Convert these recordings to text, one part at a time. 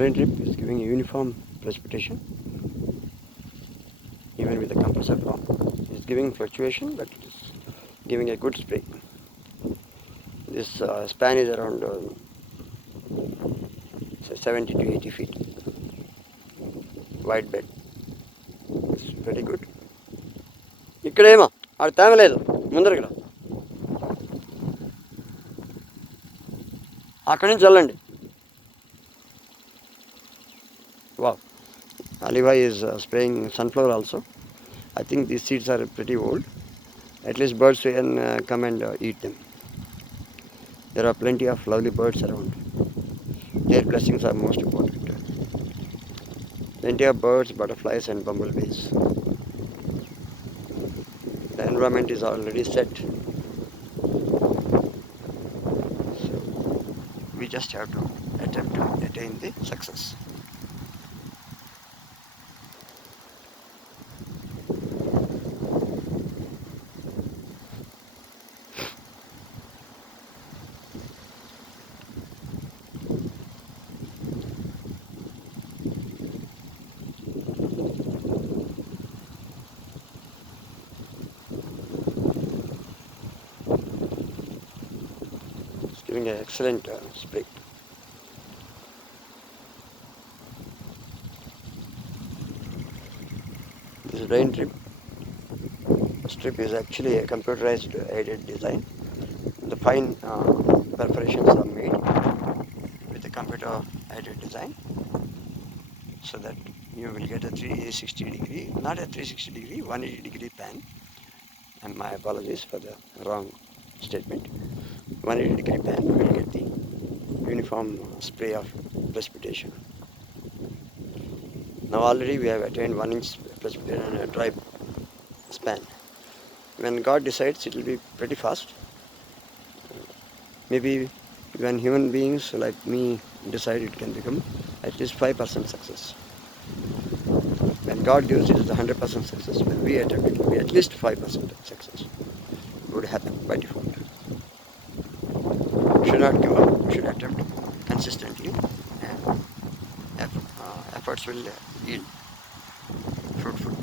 Rain Drip is giving a uniform precipitation even with the compressor pump. It's giving fluctuation, but it is giving a good spray. This span is around 70 to 80 feet wide bed. It's pretty good. ఇక్కడేమో ఆడ తేమ లేదు ముందరికి రా అక్కడి నుంచి వెళ్ళండి. Wow, Alibai is spraying sunflower also. I think these seeds are pretty old. At least birds can come and eat them. There are plenty of lovely birds around. Their blessings are most important. Plenty of birds, butterflies and bumblebees. The environment is already set. So we just have to attempt to attain the success. Giving an excellent spray. This Rain Drip strip is actually a computerized aided design. The fine perforations are made with the computer aided design so that you will get a 360 degree, not a 360 degree, 180 degree pan. And my apologies for the wrong statement. 180 degree pan will get the uniform spray of precipitation. Now already we have attained 1 inch precipitation in a dry span. When God decides, it will be pretty fast. Maybe when human beings like me decide, it can become at least 5% success. When God gives, it is 100% success. When we attempt, it will be at least 5% success. It would happen by default. Should not give up, should attempt consistently, and efforts will yield fruitful.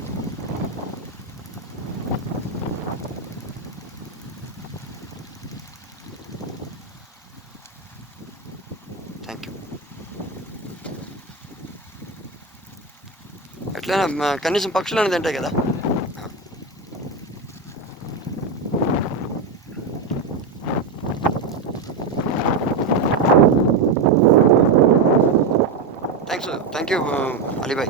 Thank you. ఎట్లయినా కనీసం పక్షులు అనేది తింటాయి కదా. Thank you, Alibai.